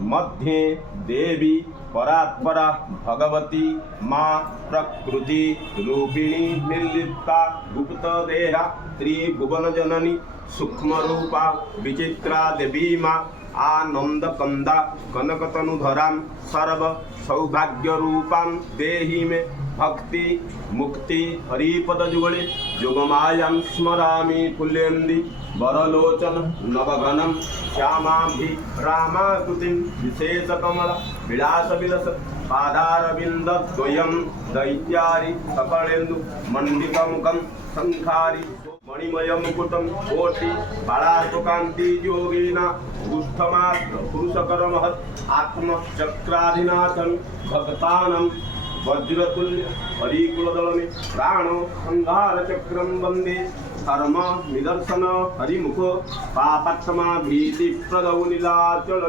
मध्ये देवी परात्परा भगवती माँ प्रकृति रूपिणी निर्लिप्ता गुप्त देहा त्रिभुवन जननी सूक्ष्म रूपा विचित्रा देवी माँ आनंद कंदा कनकतनुधरां सर्व सौभाग्य रूपां देहि में भक्ति मुक्ति हरिपद जुगले योगमायां स्मरामि पुल्यन्दी वरलोचन नवघनं श्यामाभि रामाकृतिं विशेषकमल विलास विलस पादारविंद द्वयं दैत्यारि सकलेन्दु मंडितमुखं संखारि मणिमय मुकुटं कोटि बालार्ककान्ति योगिना दुष्टमात्र पुरुषकर महत् आत्मचक्राधिनाथं भक्तानं वज्रतुल्य हरिकुलदलने प्राणो संहार चक्रं वंदे धर्म निदर्शन हरिमुख पापक्षमा भीति प्रदौ नीलाचल